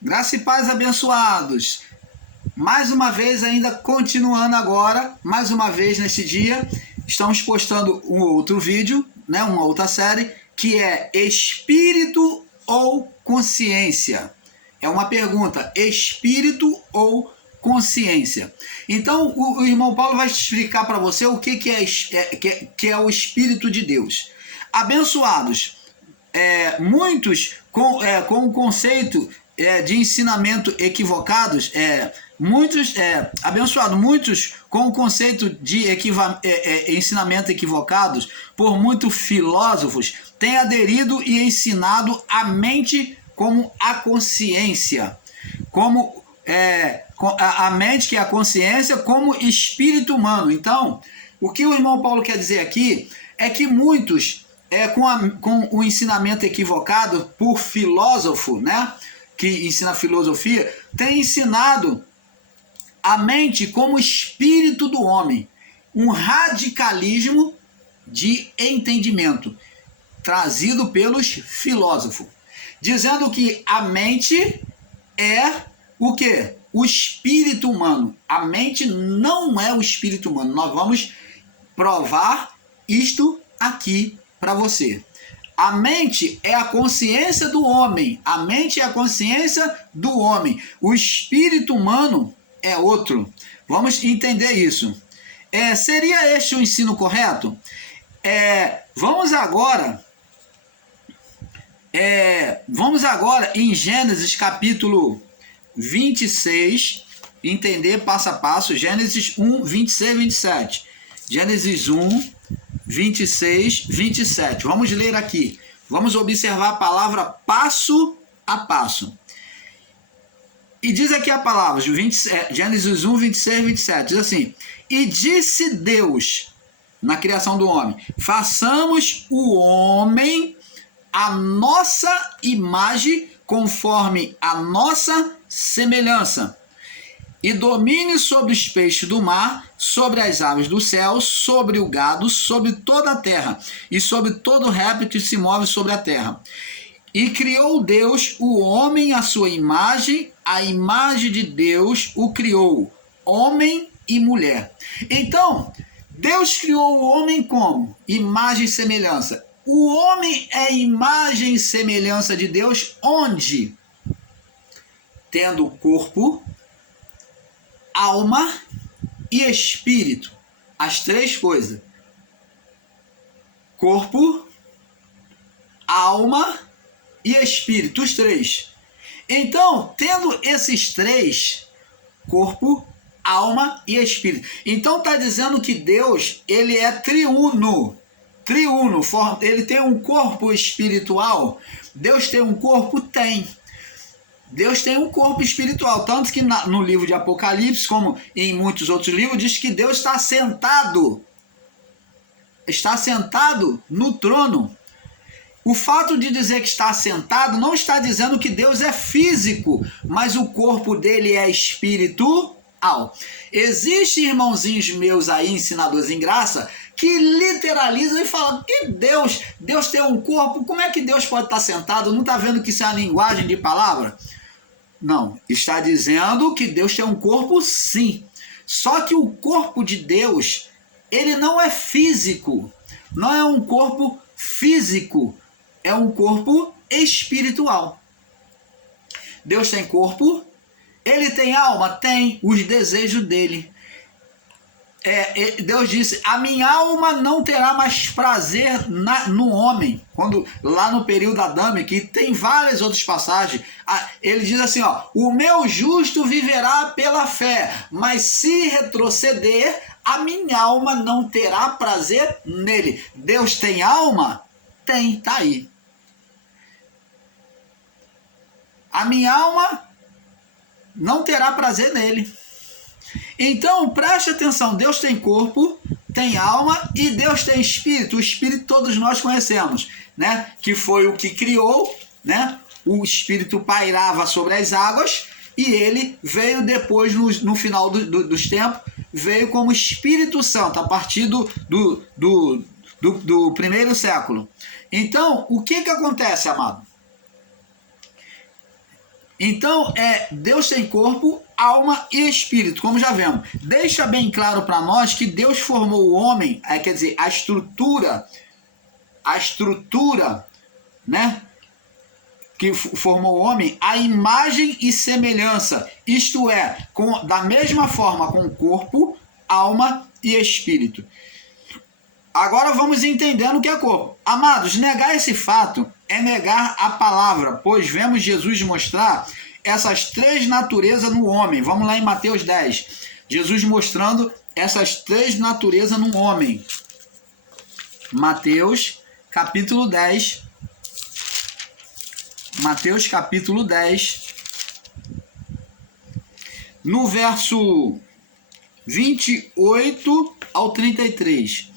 Graça e paz, abençoados. Mais uma vez, ainda continuando agora, mais uma vez nesse dia, estamos postando um outro vídeo, né, uma outra série, que é Espírito ou Consciência? É uma pergunta, espírito ou consciência? Então, o irmão Paulo vai explicar para você o que é o Espírito de Deus. Abençoados, muitos com o conceito de ensinamento equivocados, muitos com o conceito de ensinamento equivocados por muitos filósofos têm aderido e ensinado a mente como a consciência, como a mente que é a consciência como espírito humano. Então, o que o irmão Paulo quer dizer aqui é que muitos com o ensinamento equivocado por filósofo, né, que ensina filosofia, tem ensinado a mente como espírito do homem, um radicalismo de entendimento trazido pelos filósofos, dizendo que a mente é o quê? O espírito humano. A mente não é o espírito humano. Nós vamos provar isto aqui para você. A mente é a consciência do homem. A mente é a consciência do homem. O espírito humano é outro. Vamos entender isso. Seria este o ensino correto? Vamos agora em Gênesis capítulo 26, entender passo a passo. Gênesis 1, 26 e 27. Gênesis 1, 26, 27. Vamos ler aqui. Vamos observar a palavra passo a passo. E diz aqui a palavra, Gênesis 1, 26 e 27. Diz assim: E disse Deus, na criação do homem, façamos o homem a nossa imagem, conforme a nossa semelhança, e domine sobre os peixes do mar, sobre as aves do céu, sobre o gado, sobre toda a terra, e sobre todo réptil que se move sobre a terra. E criou Deus o homem à sua imagem, a imagem de Deus o criou, homem e mulher. Então, Deus criou o homem como? Imagem e semelhança. O homem é imagem e semelhança de Deus, onde? Tendo corpo, alma e espírito. As três coisas. Corpo, alma e espírito. Os três. Então, tendo esses três, corpo, alma e espírito. Então, está dizendo que Deus, ele é triuno. Triuno. Ele tem um corpo espiritual. Deus tem um corpo? Tem. Deus tem um corpo espiritual, tanto que no livro de Apocalipse, como em muitos outros livros, diz que Deus está sentado no trono. O fato de dizer que está sentado não está dizendo que Deus é físico, mas o corpo dele é espiritual. Existem irmãozinhos meus aí, ensinadores em graça, que literalizam e falam que Deus tem um corpo, como é que Deus pode estar sentado? Não está vendo que isso é uma linguagem de palavra? Não, está dizendo que Deus tem um corpo, sim. Só que o corpo de Deus, ele não é físico. Não é um corpo físico. É um corpo espiritual. Deus tem corpo. Ele tem alma? Tem. Os desejos dele. Deus disse, a minha alma não terá mais prazer no homem. Quando lá no período adâmico, e tem várias outras passagens, ele diz assim, o meu justo viverá pela fé, mas se retroceder, a minha alma não terá prazer nele. Deus tem alma? Tem, tá aí. A minha alma não terá prazer nele. Então, preste atenção, Deus tem corpo, tem alma e Deus tem espírito. O espírito todos nós conhecemos, né? Que foi o que criou, né? O espírito pairava sobre as águas e ele veio depois, no final dos tempos, veio como Espírito Santo, a partir do primeiro século. Então, o que acontece, amado? Então, Deus tem corpo, alma e espírito, como já vemos. Deixa bem claro para nós que Deus formou o homem, quer dizer, a estrutura, né, que formou o homem, a imagem e semelhança, isto é, da mesma forma com corpo, alma e espírito. Agora vamos entendendo o que é corpo. Amados, negar esse fato é negar a palavra, pois vemos Jesus mostrar essas três naturezas no homem. Vamos lá em Mateus 10. Jesus mostrando essas três naturezas no homem. Mateus, capítulo 10. Mateus, capítulo 10. No verso 28 ao 33.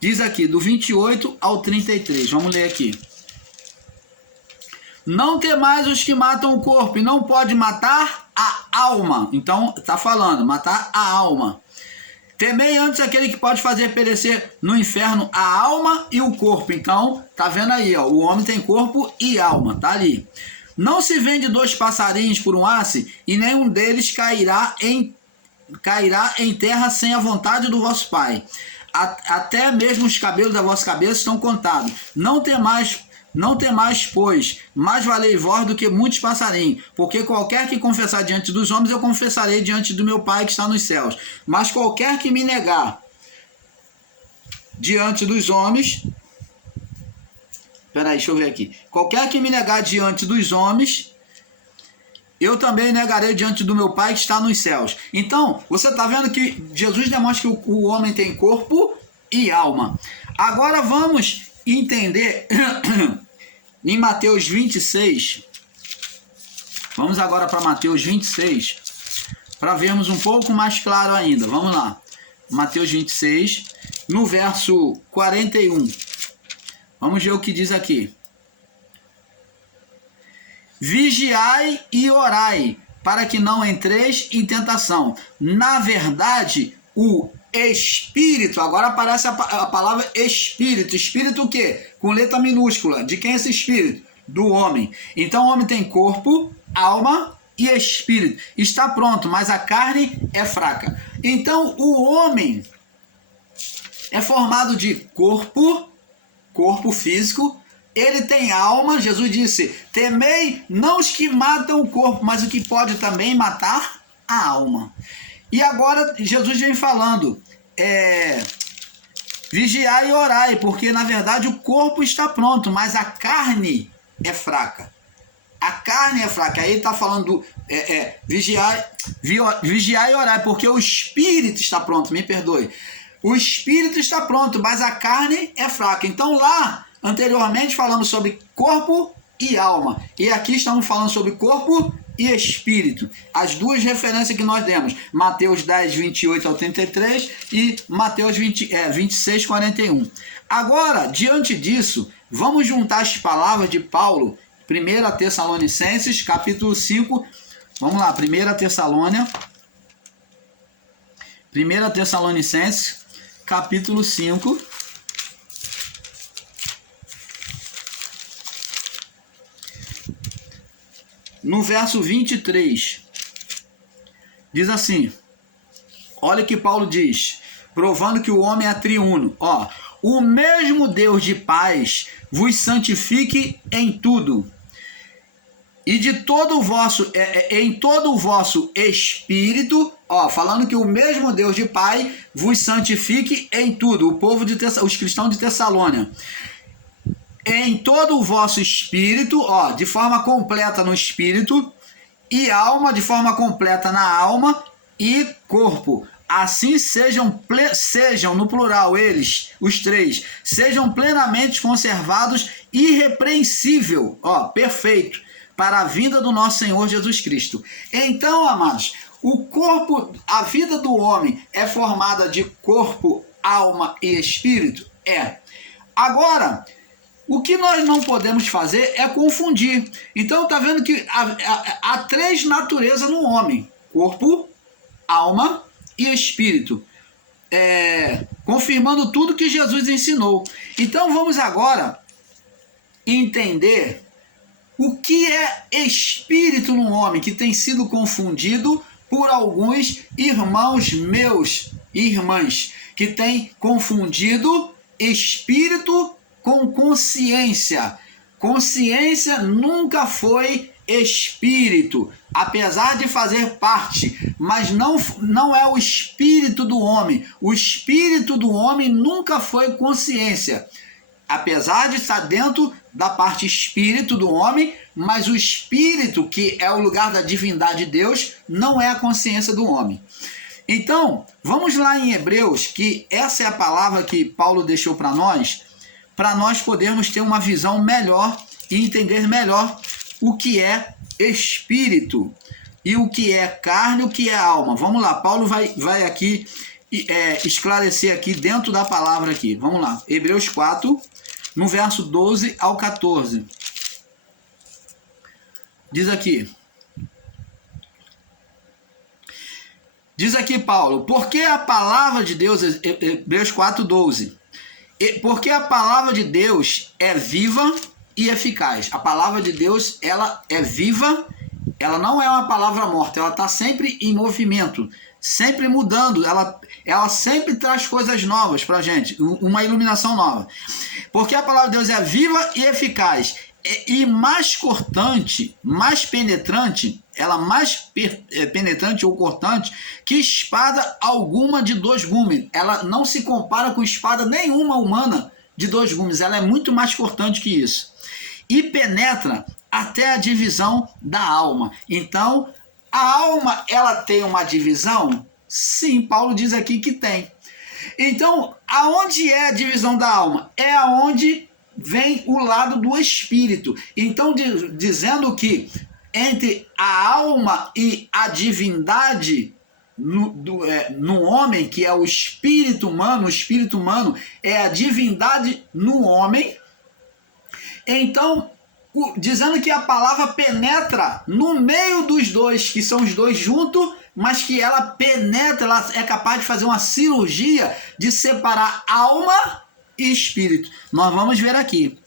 Diz aqui, do 28 ao 33. Vamos ler aqui. Não temais os que matam o corpo, e não pode matar a alma. Então, está falando, matar a alma. Temei antes aquele que pode fazer perecer no inferno a alma e o corpo. Então, tá vendo aí, ó, o homem tem corpo e alma, tá ali. Não se vende 2 passarinhos por um asse, e nenhum deles cairá em terra sem a vontade do vosso Pai. Até mesmo os cabelos da vossa cabeça estão contados. Não temais, pois, mais valei vós do que muitos passarinhos, porque qualquer que confessar diante dos homens, eu confessarei diante do meu Pai que está nos céus. Mas qualquer que me negar diante dos homens... Peraí, deixa eu ver aqui. Qualquer que me negar diante dos homens, eu também negarei diante do meu Pai que está nos céus. Então, você está vendo que Jesus demonstra que o homem tem corpo e alma. Agora vamos entender em Mateus 26. Vamos agora para Mateus 26, para vermos um pouco mais claro ainda. Vamos lá. Mateus 26, no verso 41. Vamos ver o que diz aqui. Vigiai e orai, para que não entreis em tentação. Na verdade, o Espírito, agora aparece a palavra Espírito. Espírito o quê? Com letra minúscula. De quem é esse Espírito? Do homem. Então o homem tem corpo, alma e Espírito. Está pronto, mas a carne é fraca. Então o homem é formado de corpo físico, ele tem alma. Jesus disse, temei não os que matam o corpo, mas o que pode também matar a alma. E agora Jesus vem falando, vigiai e orai, porque na verdade o corpo está pronto, mas a carne é fraca. A carne é fraca. Aí ele está falando vigiai e orai, porque o espírito está pronto, me perdoe. O espírito está pronto, mas a carne é fraca. Então lá, anteriormente, falamos sobre corpo e alma. E aqui estamos falando sobre corpo e espírito. As duas referências que nós demos. Mateus 10, 28 ao 33 e Mateus 26, 41. Agora, diante disso, vamos juntar as palavras de Paulo. 1 Tessalonicenses, capítulo 5. Vamos lá, 1 Tessalonicenses, capítulo 5, no verso 23, diz assim, olha o que Paulo diz, provando que o homem é triuno, o mesmo Deus de paz vos santifique em tudo, e de todo o vosso, em todo o vosso espírito, falando que o mesmo Deus de Pai vos santifique em tudo, o povo os cristãos de Tessalônia, em todo o vosso espírito, de forma completa no espírito, e alma, de forma completa na alma, e corpo. Assim sejam no plural eles, os três, sejam plenamente conservados, irrepreensível, perfeito, para a vinda do nosso Senhor Jesus Cristo. Então, amados, o corpo, a vida do homem é formada de corpo, alma e espírito? Agora, o que nós não podemos fazer é confundir. Então, tá vendo que há três naturezas no homem: corpo, alma e espírito. Confirmando tudo que Jesus ensinou. Então, vamos agora entender O que é espírito no homem, que tem sido confundido por alguns irmãos meus e irmãs, que têm confundido espírito com consciência. Consciência nunca foi espírito, apesar de fazer parte, mas não é o espírito do homem. O espírito do homem nunca foi consciência, apesar de estar dentro da parte espírito do homem, mas o espírito, que é o lugar da divindade de Deus, não é a consciência do homem. Então, vamos lá em Hebreus, que essa é a palavra que Paulo deixou para nós podermos ter uma visão melhor e entender melhor o que é espírito e o que é carne, o que é alma. Vamos lá, Paulo vai aqui esclarecer aqui dentro da palavra aqui. Vamos lá, Hebreus 4, no verso 12 ao 14. Diz aqui Paulo, porque a palavra de Deus, Hebreus 4, 12, porque a palavra de Deus é viva e eficaz. A palavra de Deus, ela é viva, ela não é uma palavra morta, ela está sempre em movimento, sempre mudando, ela sempre traz coisas novas para a gente, uma iluminação nova. Porque a palavra de Deus é viva e eficaz, e mais cortante, mais penetrante, ela mais penetrante ou cortante que espada alguma de 2 gumes. Ela não se compara com espada nenhuma humana de 2 gumes, ela é muito mais cortante que isso. E penetra até a divisão da alma. Então, a alma, ela tem uma divisão? Sim, Paulo diz aqui que tem. Então, aonde é a divisão da alma? É aonde vem o lado do espírito. Então, dizendo que entre a alma e a divindade no homem, que é o espírito humano é a divindade no homem. Então, dizendo que a palavra penetra no meio dos dois, que são os dois juntos, mas que ela penetra, ela é capaz de fazer uma cirurgia de separar alma e espírito. Nós vamos ver aqui.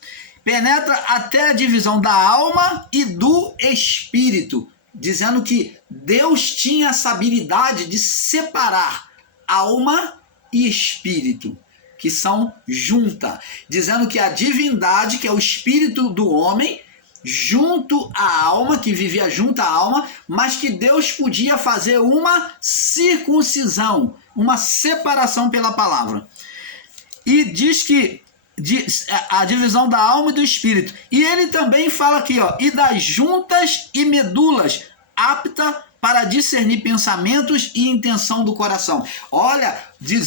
Penetra até a divisão da alma e do espírito, dizendo que Deus tinha essa habilidade de separar alma e espírito, que são juntas, dizendo que a divindade, que é o espírito do homem, junto à alma, que vivia junto à alma, mas que Deus podia fazer uma circuncisão, uma separação pela palavra. E diz que a divisão da alma e do espírito. E ele também fala aqui, e das juntas e medulas, apta para discernir pensamentos e intenção do coração. Olha,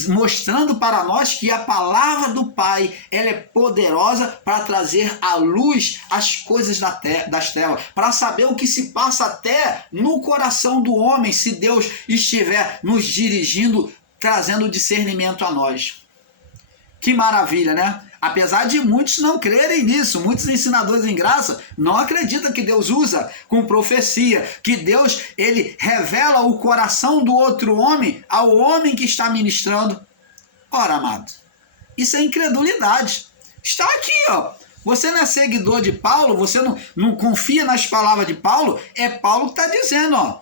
mostrando para nós que a palavra do Pai, ela é poderosa para trazer à luz as coisas das trevas, para saber o que se passa até no coração do homem, se Deus estiver nos dirigindo, trazendo discernimento a nós. Que maravilha, né? Apesar de muitos não crerem nisso, muitos ensinadores em graça não acreditam que Deus usa com profecia, que Deus, ele revela o coração do outro homem ao homem que está ministrando. Ora, amado, isso é incredulidade. Está aqui, Você não é seguidor de Paulo, você não confia nas palavras de Paulo, é Paulo que está dizendo,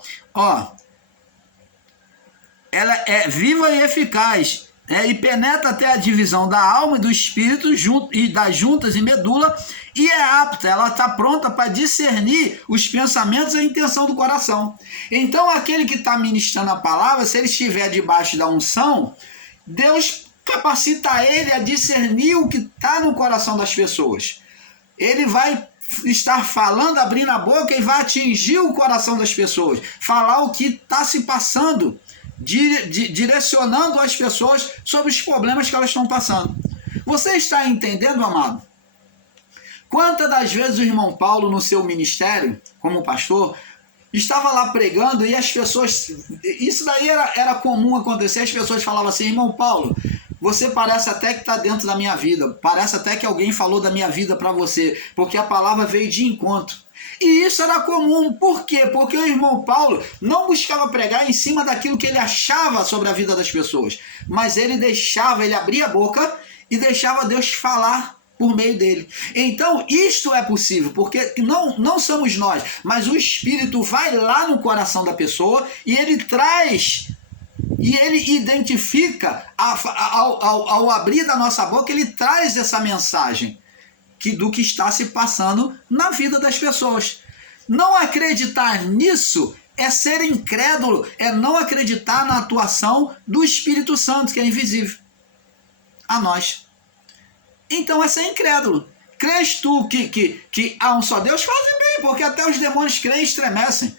ela é viva e eficaz, e penetra até a divisão da alma e do espírito e das juntas e medula, e é apta, ela está pronta para discernir os pensamentos e a intenção do coração. Então, aquele que está ministrando a palavra, se ele estiver debaixo da unção, Deus capacita ele a discernir o que está no coração das pessoas. Ele vai estar falando, abrindo a boca e vai atingir o coração das pessoas, falar o que está se passando, direcionando as pessoas sobre os problemas que elas estão passando. Você está entendendo, amado? Quantas das vezes o irmão Paulo, no seu ministério, como pastor, estava lá pregando e as pessoas... Isso daí era comum acontecer, as pessoas falavam assim, irmão Paulo, você parece até que está dentro da minha vida, parece até que alguém falou da minha vida para você, porque a palavra veio de encontro. E isso era comum. Por quê? Porque o irmão Paulo não buscava pregar em cima daquilo que ele achava sobre a vida das pessoas, mas ele abria a boca e deixava Deus falar por meio dele. Então, isto é possível, porque não somos nós, mas o Espírito vai lá no coração da pessoa e ele traz, e ele identifica, ao abrir da nossa boca, ele traz essa mensagem do que está se passando na vida das pessoas. Não acreditar nisso é ser incrédulo, é não acreditar na atuação do Espírito Santo, que é invisível a nós. Então é ser incrédulo. Crês tu que há um só Deus? Fazem bem, porque até os demônios creem e estremecem.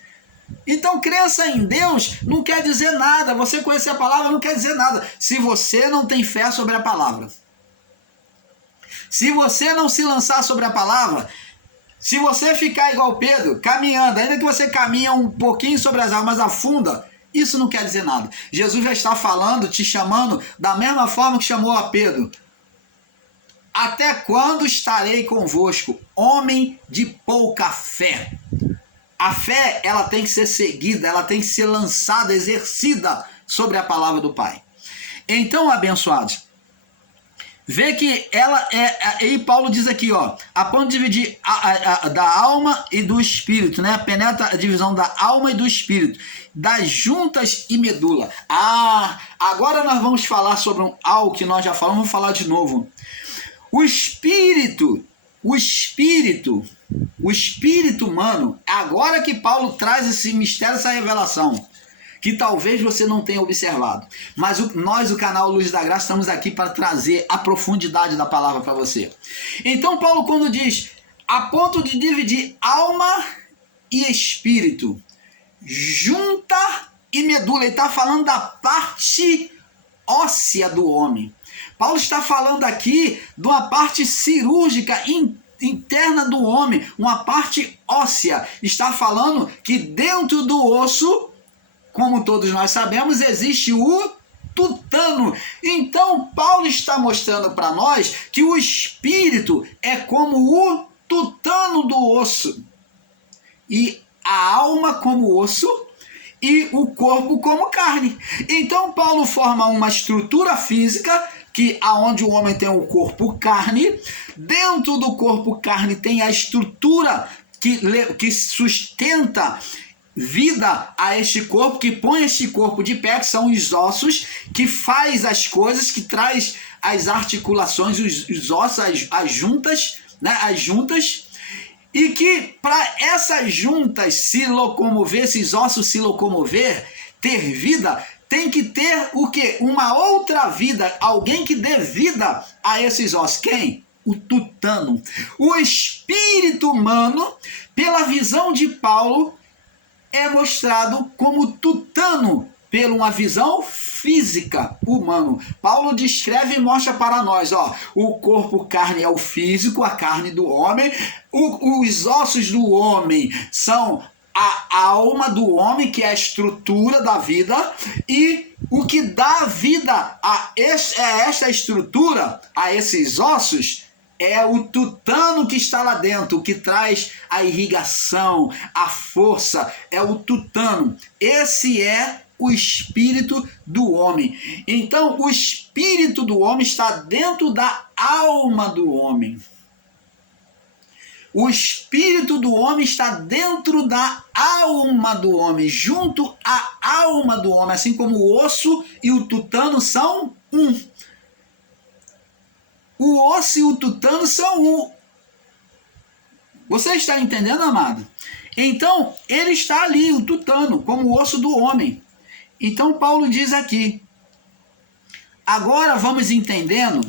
Então crença em Deus não quer dizer nada. Você conhecer a palavra não quer dizer nada, se você não tem fé sobre a palavra. Se você não se lançar sobre a palavra, se você ficar igual Pedro, caminhando, ainda que você caminha um pouquinho sobre as águas, mas afunda, isso não quer dizer nada. Jesus já está falando, te chamando da mesma forma que chamou a Pedro. Até quando estarei convosco, homem de pouca fé? A fé, ela tem que ser seguida, ela tem que ser lançada, exercida sobre a palavra do Pai. Então, abençoados, vê que ela e Paulo diz aqui, ó, a ponto de dividir da alma e do espírito, né? Penetra a divisão da alma e do espírito, das juntas e medula. Agora nós vamos falar sobre algo que nós já falamos, vamos falar de novo. O espírito humano, agora que Paulo traz esse mistério, essa revelação, que talvez você não tenha observado, mas nós, o canal Luz da Graça, estamos aqui para trazer a profundidade da palavra para você. Então Paulo, quando diz a ponto de dividir alma e espírito, junta e medula, ele está falando da parte óssea do homem. Paulo está falando aqui de uma parte cirúrgica interna do homem, uma parte óssea. Está falando que dentro do osso, como todos nós sabemos, existe o tutano. Então Paulo está mostrando para nós que o espírito é como o tutano do osso, e a alma como osso, e o corpo como carne. Então Paulo forma uma estrutura física, que aonde o homem tem o corpo carne, dentro do corpo carne tem a estrutura que sustenta vida a este corpo, que põe este corpo de pé, que são os ossos, que faz as coisas, que traz as articulações, os ossos, as juntas, né? As juntas, e que para essas juntas se locomover, esses ossos se locomover, ter vida, tem que ter o quê? Uma outra vida, alguém que dê vida a esses ossos. Quem? O tutano. O espírito humano, pela visão de Paulo, é mostrado como tutano, por uma visão física humana. Paulo descreve e mostra para nós, ó, o corpo carne é o físico, a carne do homem, os ossos do homem são a alma do homem, que é a estrutura da vida, e o que dá vida a esta estrutura, a esses ossos, é o tutano que está lá dentro, o que traz a irrigação, a força, é o tutano. Esse é o espírito do homem. Então, o espírito do homem está dentro da alma do homem. O espírito do homem está dentro da alma do homem, junto à alma do homem, assim como o osso e o tutano são um. O osso e o tutano são um. Você está entendendo, amado? Então, ele está ali, o tutano, como o osso do homem. Então, Paulo diz aqui. Agora vamos entendendo.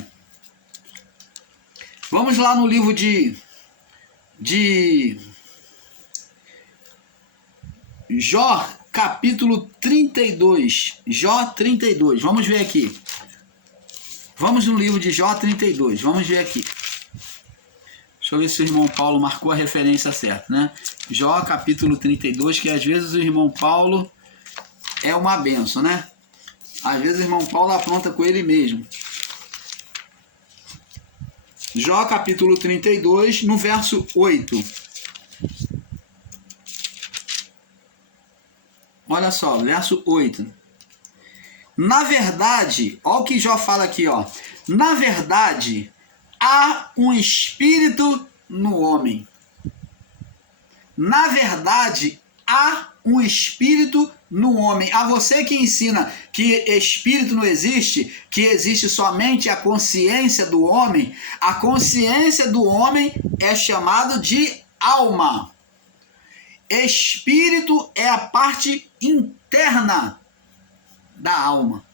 Vamos lá no livro de Jó, capítulo 32. Jó 32. Vamos ver aqui. Vamos no livro de Jó 32. Vamos ver aqui. Deixa eu ver se o irmão Paulo marcou a referência certa, né? Jó, capítulo 32, que às vezes o irmão Paulo é uma benção, né? Às vezes o irmão Paulo afronta com ele mesmo. Jó, capítulo 32, no verso 8. Olha só, verso 8. Na verdade, olha o que Jó fala aqui, ó. Na verdade, há um espírito no homem. Na verdade, há um espírito no homem. A você que ensina que espírito não existe, que existe somente a consciência do homem, a consciência do homem é chamado de alma. Espírito é a parte interna da alma.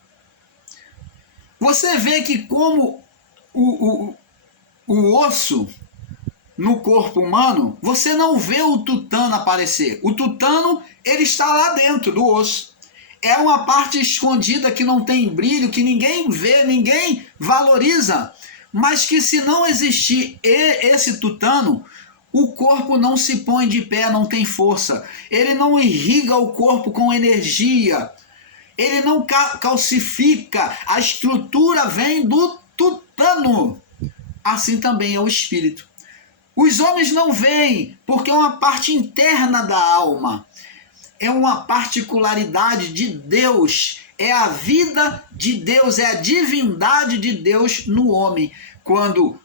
Você vê que como o osso no corpo humano, você não vê o tutano aparecer. O tutano, ele está lá dentro do osso. É uma parte escondida que não tem brilho, que ninguém vê, ninguém valoriza. Mas que se não existir esse tutano, o corpo não se põe de pé, não tem força. Ele não irriga o corpo com energia. Ele não calcifica. A estrutura vem do tutano. Assim também é o espírito. Os homens não veem, porque é uma parte interna da alma. É uma particularidade de Deus. É a vida de Deus, é a divindade de Deus no homem. Quando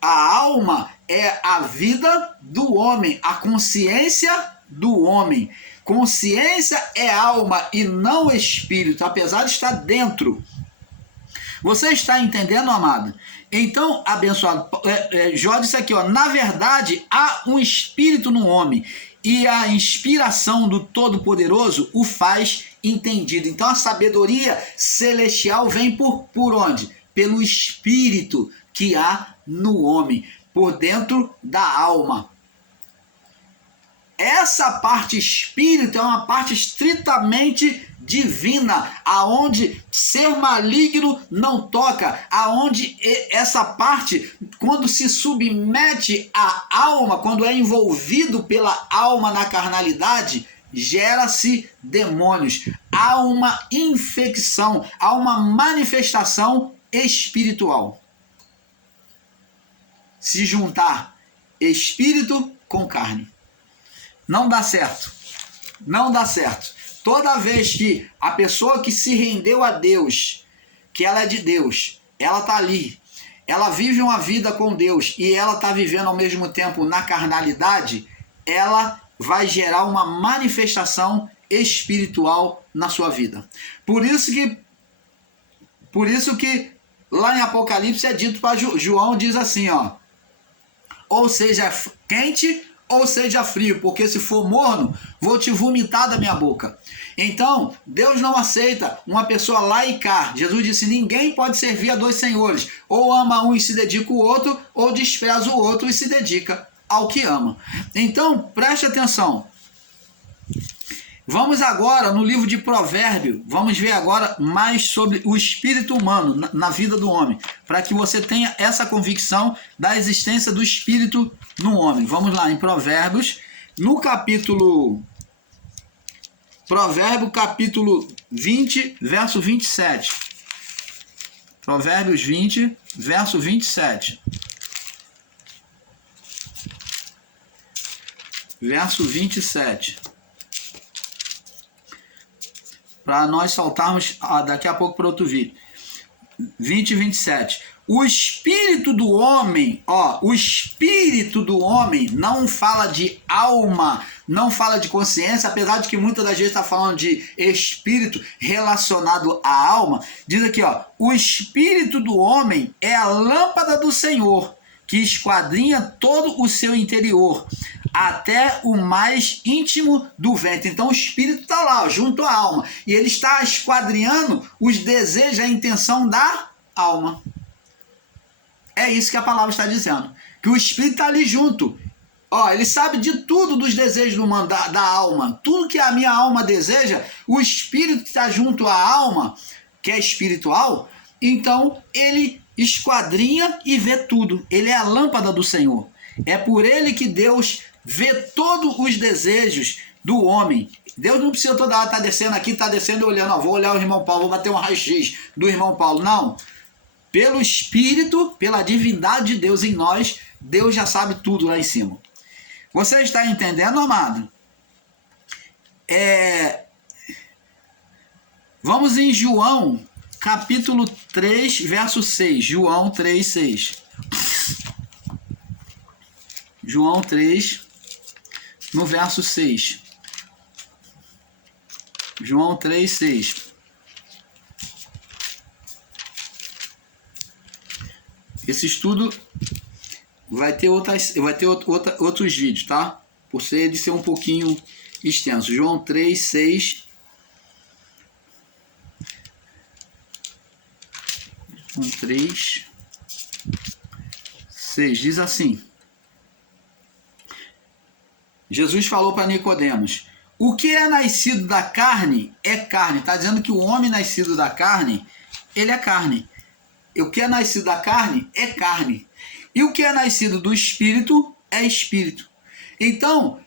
a alma é a vida do homem, a consciência do homem. Consciência é alma e não espírito, apesar de estar dentro. Você está entendendo, amado? Então, abençoado, Jó disse aqui, ó, na verdade, há um espírito no homem e a inspiração do Todo-Poderoso o faz entendido. Então, a sabedoria celestial vem por onde? Pelo espírito que há no homem, por dentro da alma. Essa parte espírito é uma parte estritamente divina, aonde ser maligno não toca, aonde essa parte, quando se submete à alma, quando é envolvido pela alma na carnalidade, gera-se demônios. Há uma infecção, há uma manifestação espiritual. Se juntar espírito com carne, não dá certo. Não dá certo. Toda vez que a pessoa que se rendeu a Deus, que ela é de Deus, ela está ali, ela vive uma vida com Deus e ela está vivendo ao mesmo tempo na carnalidade, ela vai gerar uma manifestação espiritual na sua vida. Por isso que lá em Apocalipse é dito para João, diz assim, ó, ou seja quente ou seja frio, porque se for morno, vou te vomitar da minha boca. Então, Deus não aceita uma pessoa laicar. Jesus disse, ninguém pode servir a dois senhores. Ou ama um e se dedica ao outro, ou despreza o outro e se dedica ao que ama. Então, preste atenção. Vamos agora no livro de Provérbios, vamos ver agora mais sobre o espírito humano na vida do homem, para que você tenha essa convicção da existência do espírito no homem. Vamos lá em Provérbios, no capítulo 20, verso 27. Provérbios 20, verso 27. Verso 27. Para nós saltarmos daqui a pouco para outro vídeo. 20 e 27. O espírito do homem, o espírito do homem não fala de alma, não fala de consciência, apesar de que muitas das vezes está falando de espírito relacionado à alma. Diz aqui, o espírito do homem é a lâmpada do Senhor, que esquadrinha todo o seu interior, até o mais íntimo do ventre. Então o espírito está lá, junto à alma, e ele está esquadrinhando os desejos, a intenção da alma. É isso que a palavra está dizendo, que o espírito está ali junto. Ele sabe de tudo dos desejos humano, da alma. Tudo que a minha alma deseja, o espírito que está junto à alma, que é espiritual, então ele esquadrinha e vê tudo. Ele é a lâmpada do Senhor. É por ele que Deus vê todos os desejos do homem. Deus não precisa toda hora estar descendo aqui, está descendo e olhando, vou olhar o irmão Paulo, vou bater um raio-x do irmão Paulo. Não. Pelo Espírito, pela divindade de Deus em nós, Deus já sabe tudo lá em cima. Você está entendendo, amado? Vamos em João, capítulo 3, verso 6. João 3, 6. João 3, no verso 6. João 3, 6. Esse estudo vai ter outros vídeos, tá? Por ser de ser um pouquinho extenso. João 3, 6. João 3, 6. Diz assim. Jesus falou para Nicodemos: o que é nascido da carne é carne. Está dizendo que o homem nascido da carne, ele é carne. E o que é nascido da carne é carne. E o que é nascido do espírito é espírito. Então,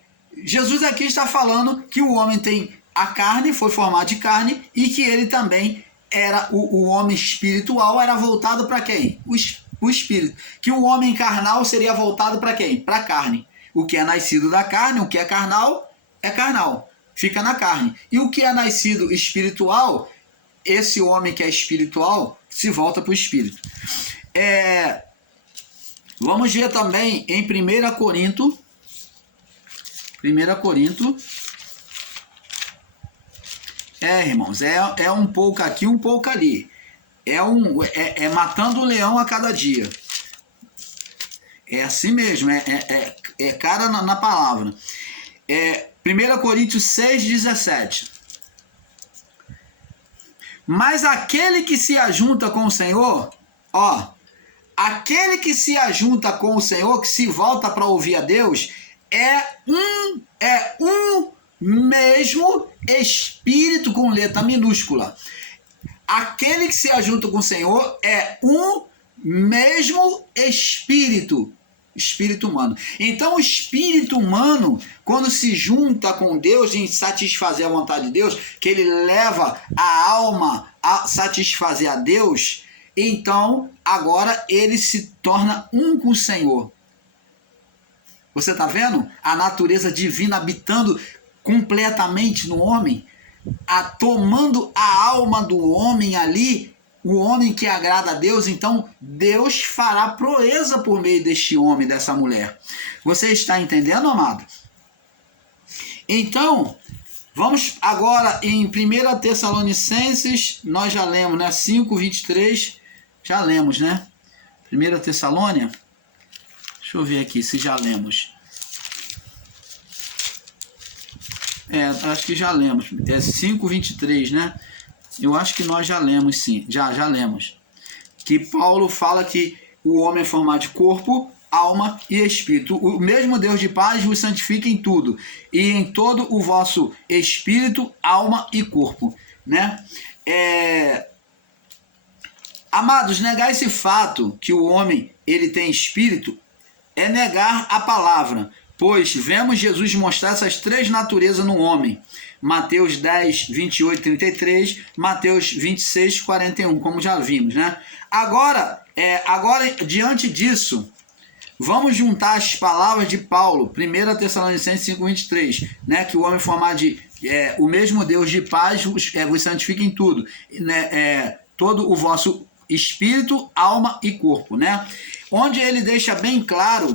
Jesus aqui está falando que o homem tem a carne, foi formado de carne, e que ele também era, o homem espiritual era voltado para quem? O espírito. Que o homem carnal seria voltado para quem? Para a carne. O que é nascido da carne, o que é carnal, fica na carne. E o que é nascido espiritual, esse homem que é espiritual, se volta para o espírito. Vamos ver também em 1 Corinto. 1 Corinto. Irmãos, é um pouco aqui, um pouco ali. É matando o leão a cada dia. É assim mesmo, é cara na palavra. 1 Coríntios 6, 17. Mas aquele que se ajunta com o Senhor, aquele que se ajunta com o Senhor, que se volta para ouvir a Deus, é um mesmo espírito com letra minúscula. Aquele que se ajunta com o Senhor é um mesmo espírito humano. Então o espírito humano, quando se junta com Deus em satisfazer a vontade de Deus, que ele leva a alma a satisfazer a Deus, então agora ele se torna um com o Senhor. Você está vendo a natureza divina habitando completamente no homem, tomando a alma do homem ali, o homem que agrada a Deus. Então Deus fará proeza por meio deste homem, dessa mulher. Você está entendendo, amado? Então, vamos agora em 1 Tessalonicenses, nós já lemos, né? 5:23, já lemos, né? 1 Tessalônia, deixa eu ver aqui se já lemos. Acho que já lemos. 5:23, né? Eu acho que nós já lemos, sim. Já lemos. Que Paulo fala que o homem é formado de corpo, alma e espírito. O mesmo Deus de paz vos santifica em tudo, e em todo o vosso espírito, alma e corpo, né? Amados, negar esse fato que o homem ele tem espírito é negar a palavra, pois vemos Jesus mostrar essas três naturezas no homem. Mateus 10, 28, 33, Mateus 26, 41, como já vimos, né? Agora, diante disso, vamos juntar as palavras de Paulo, 1 Tessalonicenses 5, 23, né? Que o homem formado de o mesmo Deus de paz vos santifica em tudo, né? Todo o vosso espírito, alma e corpo, né? Onde ele deixa bem claro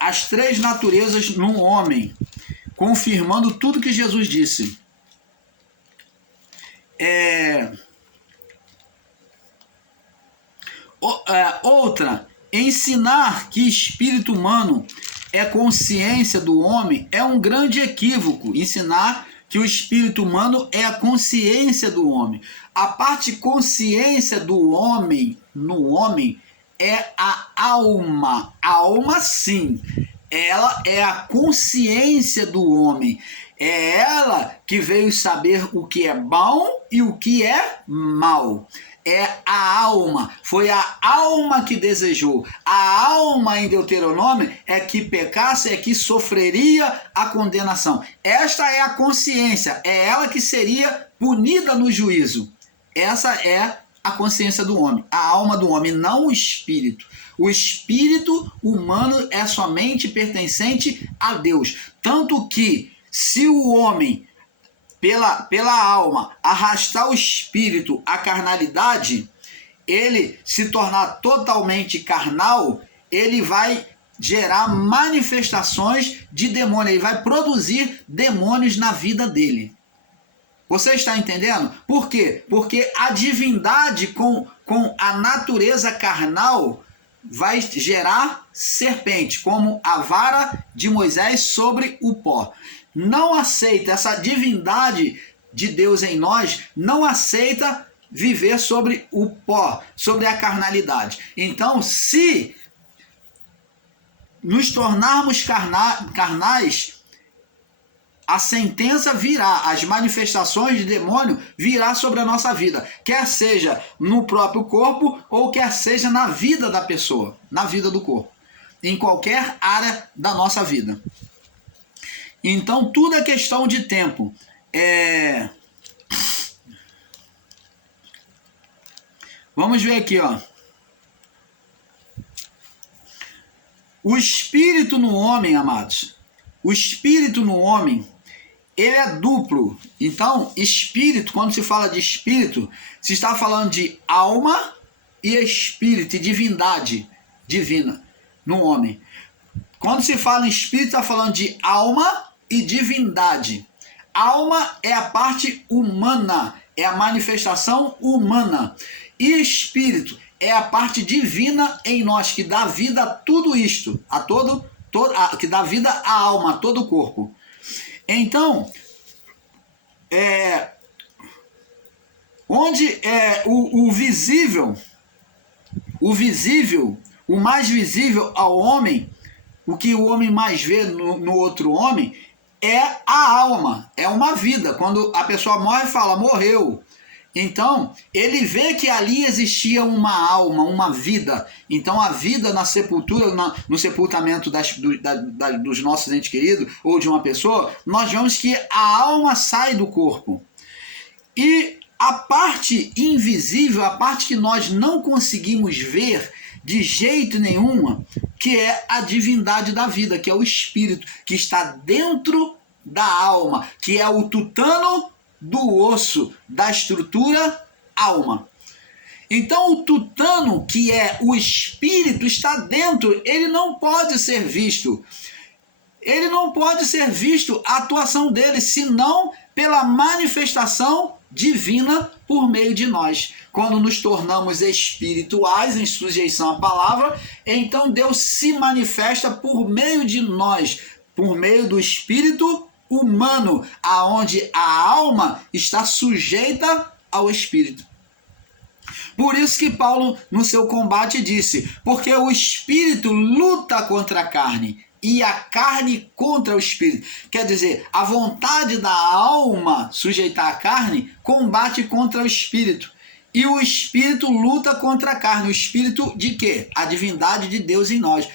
as três naturezas no homem, confirmando tudo que Jesus disse. Outra, ensinar que espírito humano é consciência do homem é um grande equívoco. Ensinar que o espírito humano é a consciência do homem. A parte consciência do homem, no homem, é a alma. A alma, sim. Ela é a consciência do homem. É ela que veio saber o que é bom e o que é mal. É a alma. Foi a alma que desejou. A alma em Deuteronômio é que pecasse, é que sofreria a condenação. Esta é a consciência. É ela que seria punida no juízo. Essa é a consciência do homem, a alma do homem, não o espírito. O espírito humano é somente pertencente a Deus. Tanto que, se o homem, pela alma, arrastar o espírito à carnalidade, ele se tornar totalmente carnal, ele vai gerar manifestações de demônio, ele vai produzir demônios na vida dele. Você está entendendo? Por quê? Porque a divindade com a natureza carnal vai gerar serpente, como a vara de Moisés sobre o pó. Não aceita essa divindade de Deus em nós, não aceita viver sobre o pó, sobre a carnalidade. Então, se nos tornarmos carnais, a sentença virá, as manifestações de demônio virá sobre a nossa vida, quer seja no próprio corpo ou quer seja na vida da pessoa, na vida do corpo, em qualquer área da nossa vida. Então tudo é questão de tempo. Vamos ver aqui, ó. O espírito no homem, amados, o espírito no homem, ele é duplo. Então, espírito, quando se fala de espírito, se está falando de alma e espírito, e divindade divina no homem. Quando se fala em espírito, está falando de alma e divindade. Alma é a parte humana, é a manifestação humana. E espírito é a parte divina em nós, que dá vida a tudo isto, que dá vida à alma, a todo o corpo. Então, onde é o visível, o mais visível ao homem, o que o homem mais vê no outro homem, é a alma, é uma vida. Quando a pessoa morre, fala, morreu. Então, ele vê que ali existia uma alma, uma vida. Então, a vida na sepultura, no sepultamento dos nossos entes queridos, ou de uma pessoa, nós vemos que a alma sai do corpo. E a parte invisível, a parte que nós não conseguimos ver de jeito nenhum, que é a divindade da vida, que é o espírito, que está dentro da alma, que é o tutano do osso, da estrutura alma. Então o tutano, que é o espírito, está dentro, ele não pode ser visto. Ele não pode ser visto a atuação dele, senão pela manifestação divina por meio de nós. Quando nos tornamos espirituais, em sujeição à palavra, então Deus se manifesta por meio de nós, por meio do espírito humano, aonde a alma está sujeita ao espírito. Por isso que Paulo, no seu combate, disse, porque o espírito luta contra a carne e a carne contra o espírito. Quer dizer, a vontade da alma sujeitar a carne combate contra o espírito. E o espírito luta contra a carne. O espírito de quê? A divindade de Deus em nós.